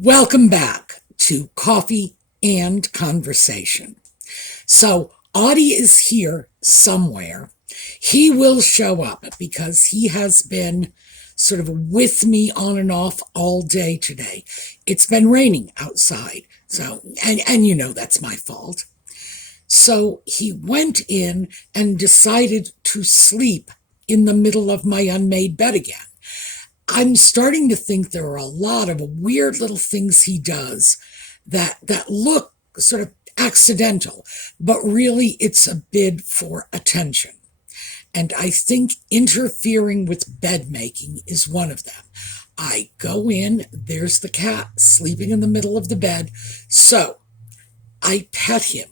Welcome back to Coffee and Conversation. So, Audie is here somewhere. He will show up because he has been sort of with me on and off all day today. It's been raining outside, so, and you know that's my fault. So he went in and decided to sleep in the middle of my unmade bed again. I'm starting to think there are a lot of weird little things he does that look sort of accidental, but really it's a bid for attention. And I think interfering with bed making is one of them. I go in, there's the cat sleeping in the middle of the bed. So I pet him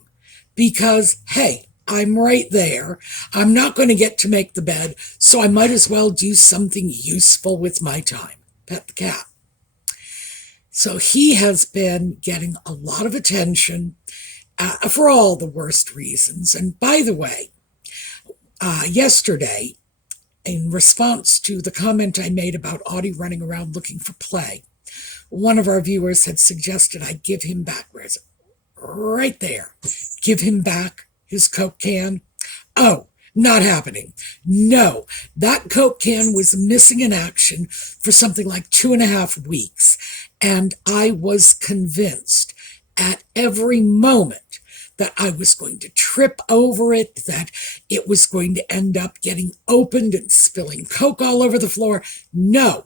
because, hey, I'm right there. I'm not going to get to make the bed, so I might as well do something useful with my time. Pet the cat. So he has been getting a lot of attention for all the worst reasons. And by the way, yesterday, in response to the comment I made about Audie running around looking for play, one of our viewers had suggested I give him back. Where is it? Right there. Give him back his Coke can. Oh, not happening. No, that Coke can was missing in action for something like 2.5 weeks. And I was convinced at every moment that I was going to trip over it, that it was going to end up getting opened and spilling Coke all over the floor. No,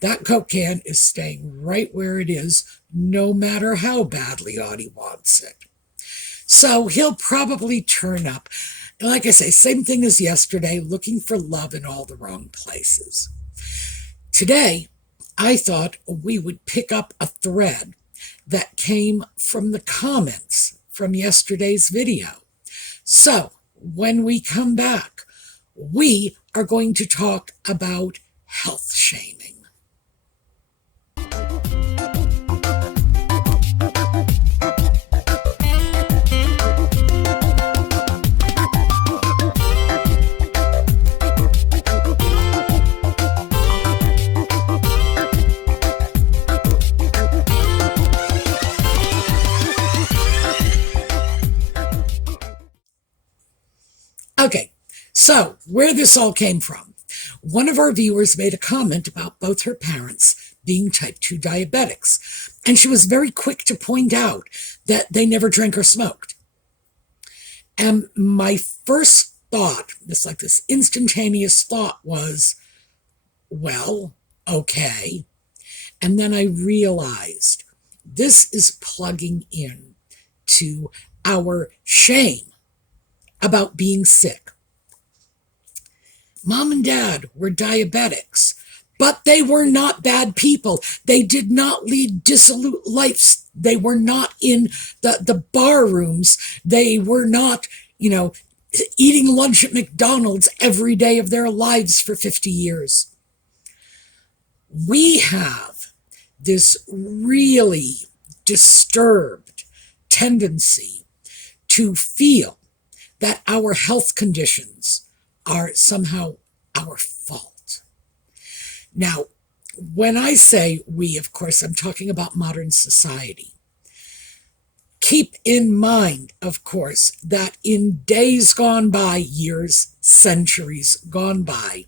that Coke can is staying right where it is, no matter how badly Audie wants it. So he'll probably turn up. And like I say, same thing as yesterday, looking for love in all the wrong places. Today, I thought we would pick up a thread that came from the comments from yesterday's video. So when we come back, we are going to talk about health shaming. Okay, so where this all came from. One of our viewers made a comment about both her parents being type 2 diabetics, and she was very quick to point out that they never drank or smoked. And my first thought, this instantaneous thought was, well, okay. And then I realized this is plugging in to our shame about being sick. Mom and Dad were diabetics, but they were not bad people. They did not lead dissolute lives. They were not in the bar rooms. They were not, eating lunch at McDonald's every day of their lives for 50 years. We have this really disturbed tendency to feel that our health conditions are somehow our fault. Now, when I say we, of course, I'm talking about modern society. Keep in mind, of course, that in days gone by, years, centuries gone by,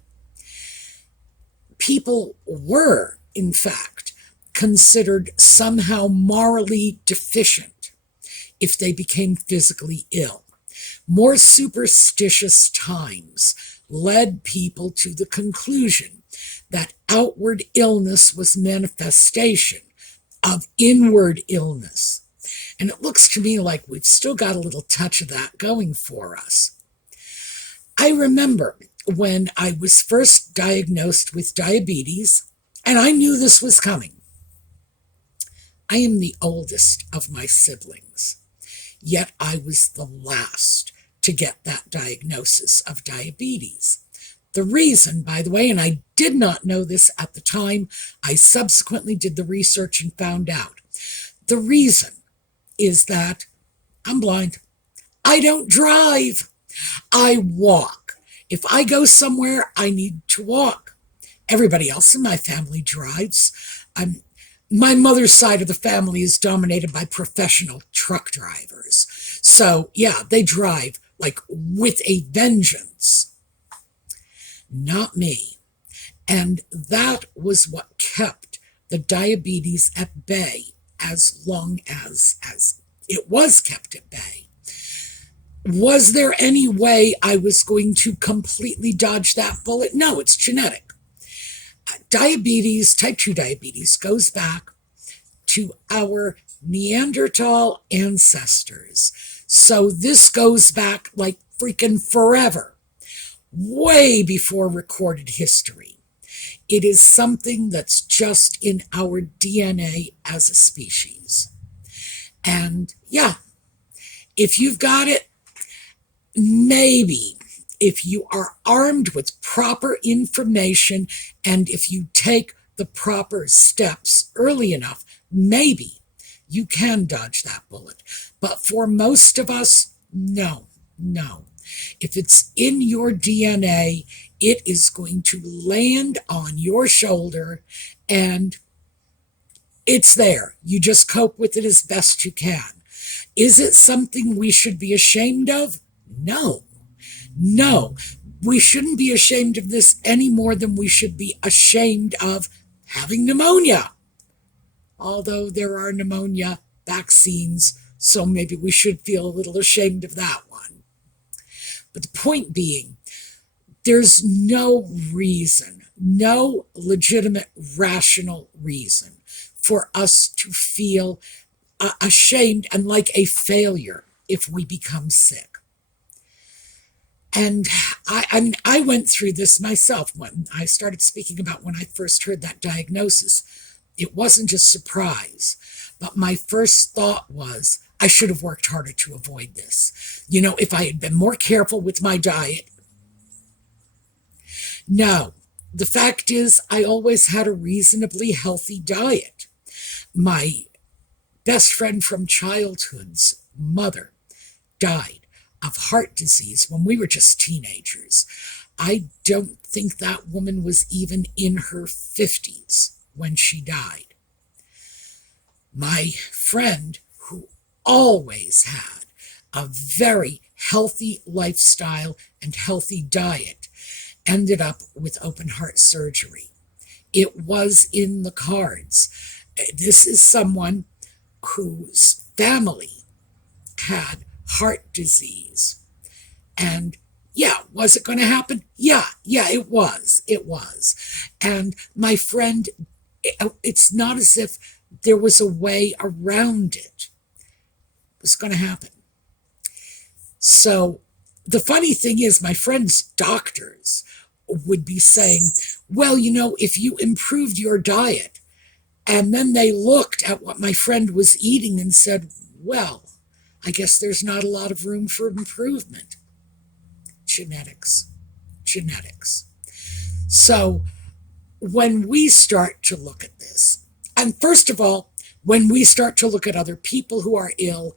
people were, in fact, considered somehow morally deficient if they became physically ill. More superstitious times led people to the conclusion that outward illness was manifestation of inward illness. And it looks to me like we've still got a little touch of that going for us. I remember when I was first diagnosed with diabetes, and I knew this was coming. I am the oldest of my siblings, yet I was the last to get that diagnosis of diabetes. The reason, by the way, and I did not know this at the time, I subsequently did the research and found out. The reason is that I'm blind. I don't drive. I walk. If I go somewhere, I need to walk. Everybody else in my family drives. My mother's side of the family is dominated by professional truck drivers. So, yeah, they drive like with a vengeance. Not me. And that was what kept the diabetes at bay as long as it was kept at bay. Was there any way I was going to completely dodge that bullet? No, it's genetic. Diabetes, type 2 diabetes, goes back to our Neanderthal ancestors. So this goes back like freaking forever, way before recorded history. It is something that's just in our DNA as a species. And yeah, if you've got it, maybe if you are armed with proper information and if you take the proper steps early enough, maybe you can dodge that bullet. But for most of us, no. If it's in your DNA, it is going to land on your shoulder and it's there. You just cope with it as best you can. Is it something we should be ashamed of? No. We shouldn't be ashamed of this any more than we should be ashamed of having pneumonia. Although there are pneumonia vaccines, so maybe we should feel a little ashamed of that one. But the point being, there's no reason, no legitimate, rational reason for us to feel ashamed and like a failure if we become sick. And I went through this myself when I started speaking about when I first heard that diagnosis. It wasn't just surprise, but my first thought was, I should have worked harder to avoid this. If I had been more careful with my diet. No, the fact is I always had a reasonably healthy diet. My best friend from childhood's mother died of heart disease when we were just teenagers. I don't think that woman was even in her 50s when she died. My friend, who always had a very healthy lifestyle and healthy diet, ended up with open heart surgery. It was in the cards. This is someone whose family had heart disease. And yeah, was it going to happen? Yeah, it was. And my friend, it's not as if there was a way around it. It was going to happen. So the funny thing is, my friend's doctors would be saying, well, if you improved your diet, and then they looked at what my friend was eating and said, well, I guess there's not a lot of room for improvement. Genetics. So when we start to look at this, and first of all, when we start to look at other people who are ill,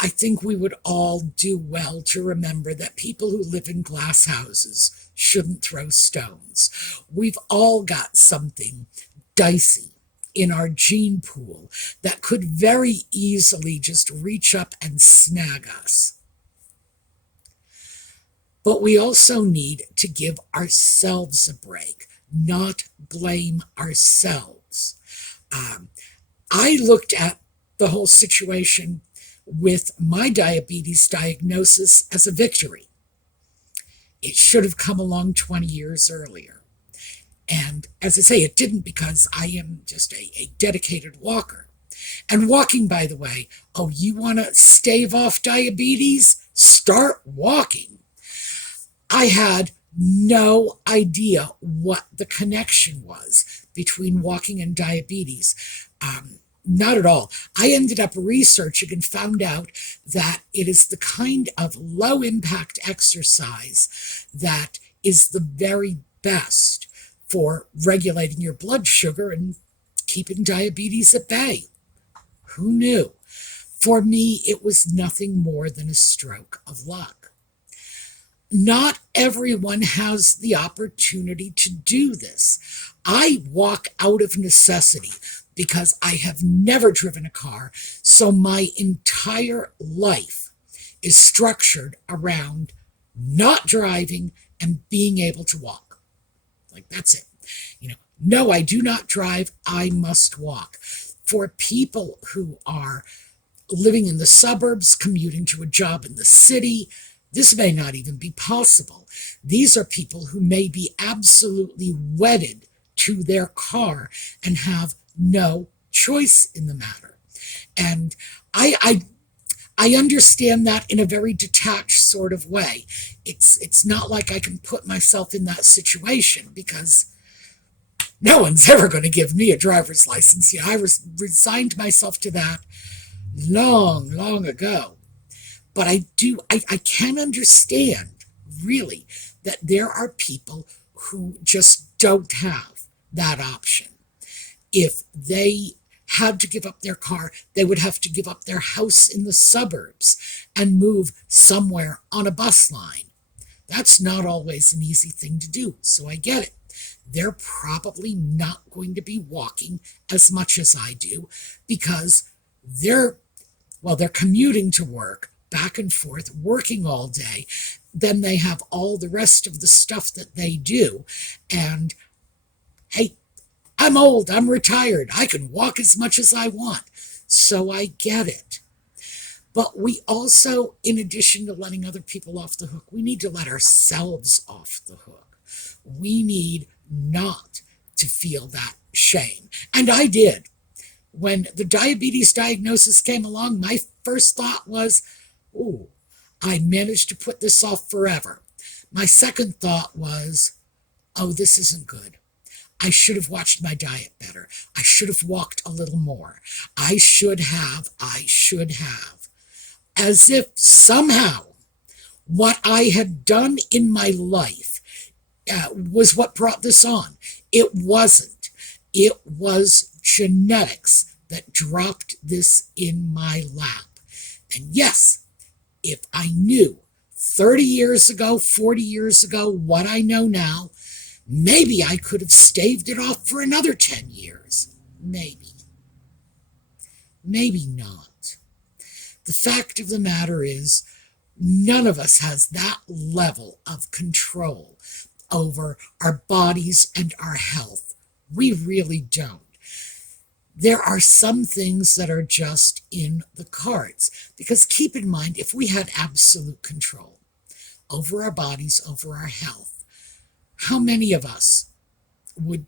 I think we would all do well to remember that people who live in glass houses shouldn't throw stones. We've all got something dicey in our gene pool that could very easily just reach up and snag us. But we also need to give ourselves a break, not blame ourselves. I looked at the whole situation with my diabetes diagnosis as a victory. It should have come along 20 years earlier. And as I say, it didn't, because I am just a dedicated walker. And walking, by the way, you want to stave off diabetes? Start walking. I had no idea what the connection was between walking and diabetes. Not at all. I ended up researching and found out that it is the kind of low-impact exercise that is the very best for regulating your blood sugar and keeping diabetes at bay. Who knew? For me, it was nothing more than a stroke of luck. Not everyone has the opportunity to do this. I walk out of necessity. because I have never driven a car. So my entire life is structured around not driving and being able to walk. Like, that's it. No, I do not drive. I must walk. For people who are living in the suburbs, commuting to a job in the city, this may not even be possible. These are people who may be absolutely wedded to their car and have no choice in the matter. And I understand that in a very detached sort of way. It's not like I can put myself in that situation, because no one's ever going to give me a driver's license. I resigned myself to that long, long ago. But I can understand, really, that there are people who just don't have that option. If they had to give up their car, they would have to give up their house in the suburbs and move somewhere on a bus line. That's not always an easy thing to do, so I get it. They're probably not going to be walking as much as I do, because they're commuting to work, back and forth, working all day. Then they have all the rest of the stuff that they do. And hey, I'm old, I'm retired, I can walk as much as I want. So I get it. But we also, in addition to letting other people off the hook, we need to let ourselves off the hook. We need not to feel that shame. And I did. When the diabetes diagnosis came along, my first thought was, ooh, I managed to put this off forever. My second thought was, oh, this isn't good. I should have watched my diet better. I should have walked a little more. I should have. As if somehow what I had done in my life was what brought this on. It wasn't. It was genetics that dropped this in my lap. And yes, if I knew 30 years ago, 40 years ago, what I know now, maybe I could have staved it off for another 10 years. Maybe. Maybe not. The fact of the matter is, none of us has that level of control over our bodies and our health. We really don't. There are some things that are just in the cards. Because keep in mind, if we had absolute control over our bodies, over our health, how many of us would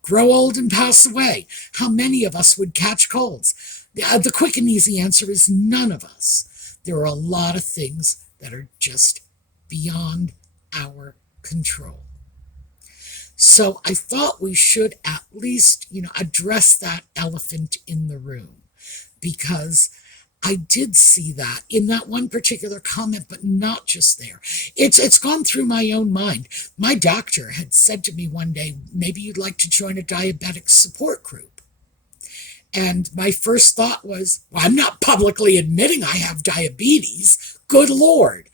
grow old and pass away? How many of us would catch colds? The quick and easy answer is none of us. There are a lot of things that are just beyond our control. So I thought we should at least, address that elephant in the room, because I did see that in that one particular comment, but not just there. It's gone through my own mind. My doctor had said to me one day, maybe you'd like to join a diabetic support group. And my first thought was, well, I'm not publicly admitting I have diabetes. Good Lord.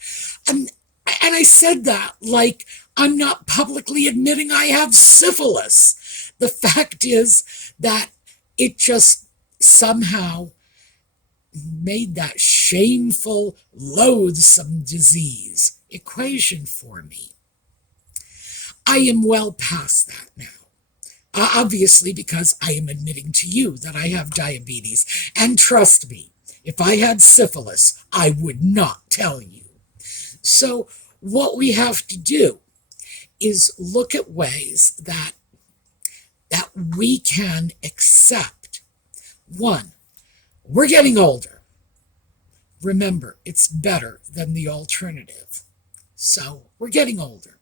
And I said that like I'm not publicly admitting I have syphilis. The fact is that it just somehow made that shameful, loathsome disease equation for me. I am well past that now. Obviously, because I am admitting to you that I have diabetes. And trust me, if I had syphilis, I would not tell you. So what we have to do is look at ways that we can accept. One, we're getting older. Remember, it's better than the alternative. So we're getting older.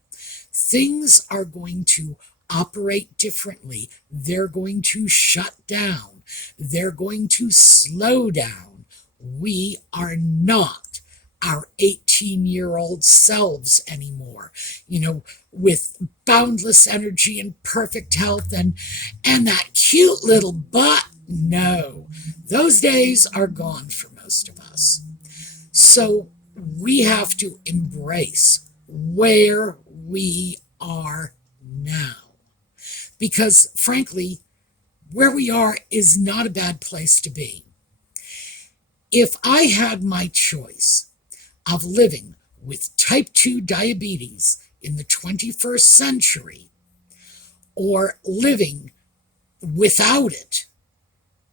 Things are going to operate differently. They're going to shut down. They're going to slow down. We are not our 18-year-old selves anymore, with boundless energy and perfect health and that cute little butt. No, those days are gone for most of us. So we have to embrace where we are now. Because frankly, where we are is not a bad place to be. If I had my choice of living with type 2 diabetes in the 21st century or living without it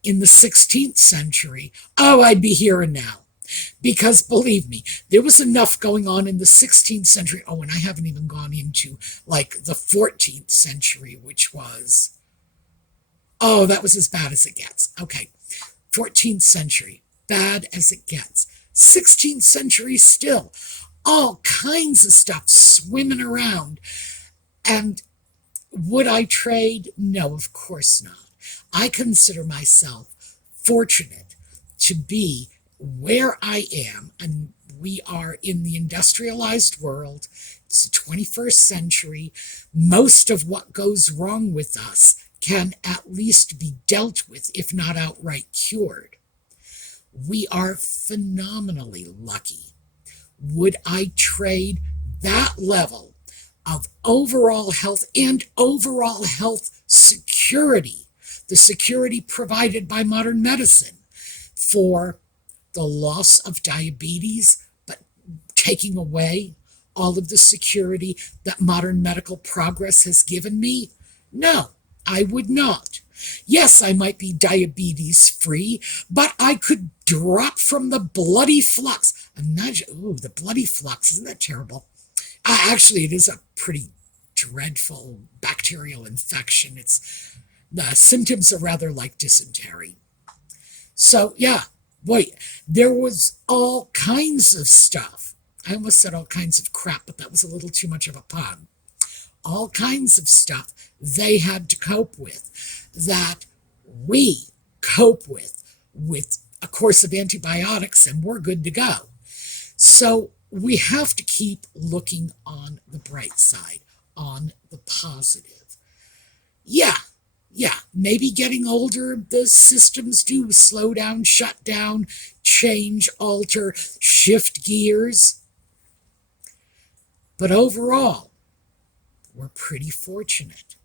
in the 16th century, oh, I'd be here and now. Because believe me, there was enough going on in the 16th century. Oh, and I haven't even gone into like the 14th century, which was, oh, that was as bad as it gets. Okay, 14th century, bad as it gets. 16th century still, all kinds of stuff swimming around. And would I trade? No, of course not. I consider myself fortunate to be where I am, and we are in the industrialized world. It's the 21st century. Most of what goes wrong with us can at least be dealt with, if not outright cured. We are phenomenally lucky. Would I trade that level of overall health and overall health security, the security provided by modern medicine, for the loss of diabetes, but taking away all of the security that modern medical progress has given me? No, I would not. Yes, I might be diabetes free, but I could drop from the bloody flux. Imagine, ooh, the bloody flux, isn't that terrible? Actually, it is a pretty dreadful bacterial infection. The symptoms are rather like dysentery. So, yeah, boy, there was all kinds of stuff. I almost said all kinds of crap, but that was a little too much of a pun. All kinds of stuff they had to cope with that we cope with a course of antibiotics, and we're good to go. So we have to keep looking on the bright side, on the positive. Yeah, maybe getting older, the systems do slow down, shut down, change, alter, shift gears. But overall, we're pretty fortunate.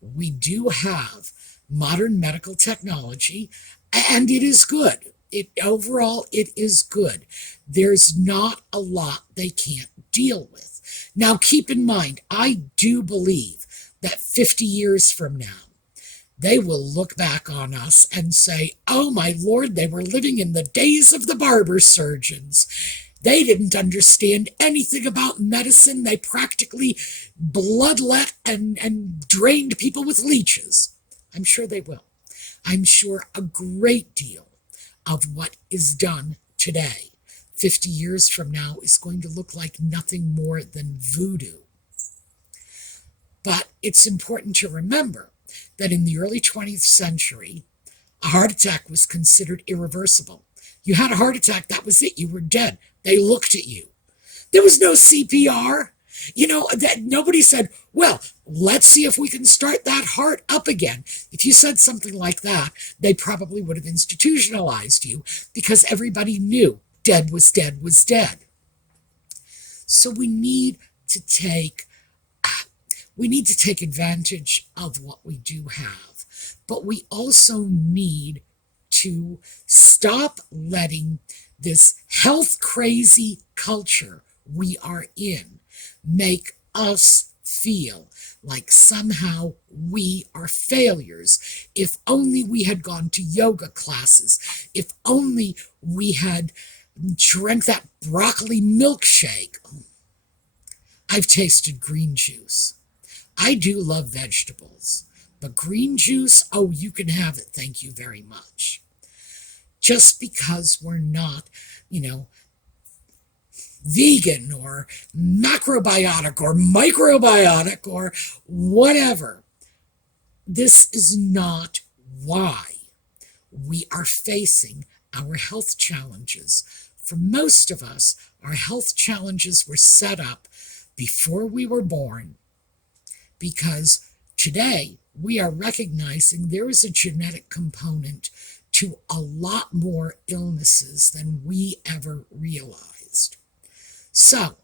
We do have modern medical technology, and it is good. Overall, it is good. There's not a lot they can't deal with. Now, keep in mind, I do believe that 50 years from now, they will look back on us and say, oh my Lord, they were living in the days of the barber surgeons. They didn't understand anything about medicine. They practically bloodlet and drained people with leeches. I'm sure they will. I'm sure a great deal of what is done today, 50 years from now, is going to look like nothing more than voodoo. But it's important to remember that in the early 20th century, a heart attack was considered irreversible. You had a heart attack, that was it. You were dead. They looked at you. There was no CPR. That nobody said, well, let's see if we can start that heart up again. If you said something like that, they probably would have institutionalized you, because everybody knew dead was dead was dead. So we need to take advantage of what we do have, but we also need to stop letting this health crazy culture we are in make us feel like somehow we are failures. If only we had gone to yoga classes, if only we had drank that broccoli milkshake. I've tasted green juice. I do love vegetables, but green juice, oh, you can have it, thank you very much. Just because we're not, vegan or macrobiotic or microbiotic or whatever. This is not why we are facing our health challenges. For most of us, our health challenges were set up before we were born, because today we are recognizing there is a genetic component to a lot more illnesses than we ever realized. So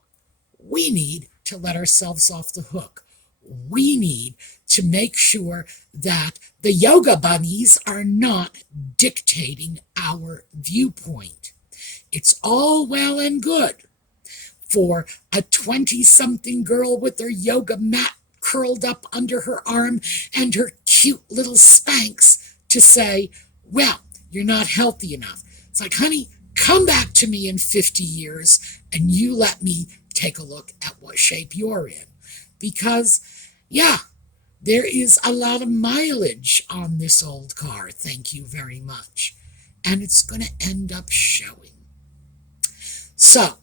we need to let ourselves off the hook. we need to make sure that the yoga bunnies are not dictating our viewpoint. It's all well and good for a 20-something girl with her yoga mat curled up under her arm and her cute little Spanx to say, well, you're not healthy enough. It's like, honey, come back to me in 50 years and you let me take a look at what shape you're in. Because, yeah, there is a lot of mileage on this old car, thank you very much. And it's going to end up showing. So,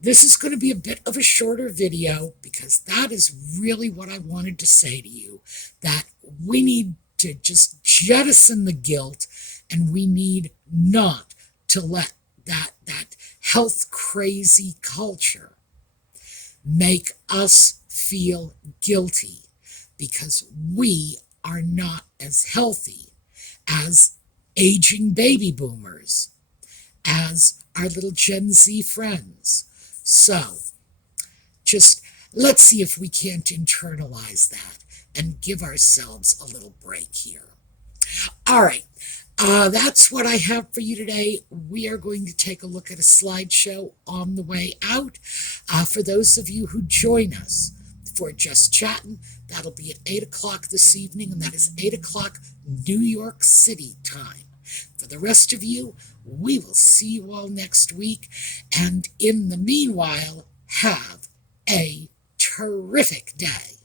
this is going to be a bit of a shorter video because that is really what I wanted to say to you, that we need to just jettison the guilt and we need not to let that health crazy culture make us feel guilty because we are not as healthy as aging baby boomers, as our little Gen Z friends. So, just let's see if we can't internalize that and give ourselves a little break here. All right, that's what I have for you today. We are going to take a look at a slideshow on the way out. For those of you who join us for Just Chatting, that'll be at 8 o'clock this evening, and that is 8 o'clock New York City time. For the rest of you, we will see you all next week, and in the meanwhile, have a terrific day.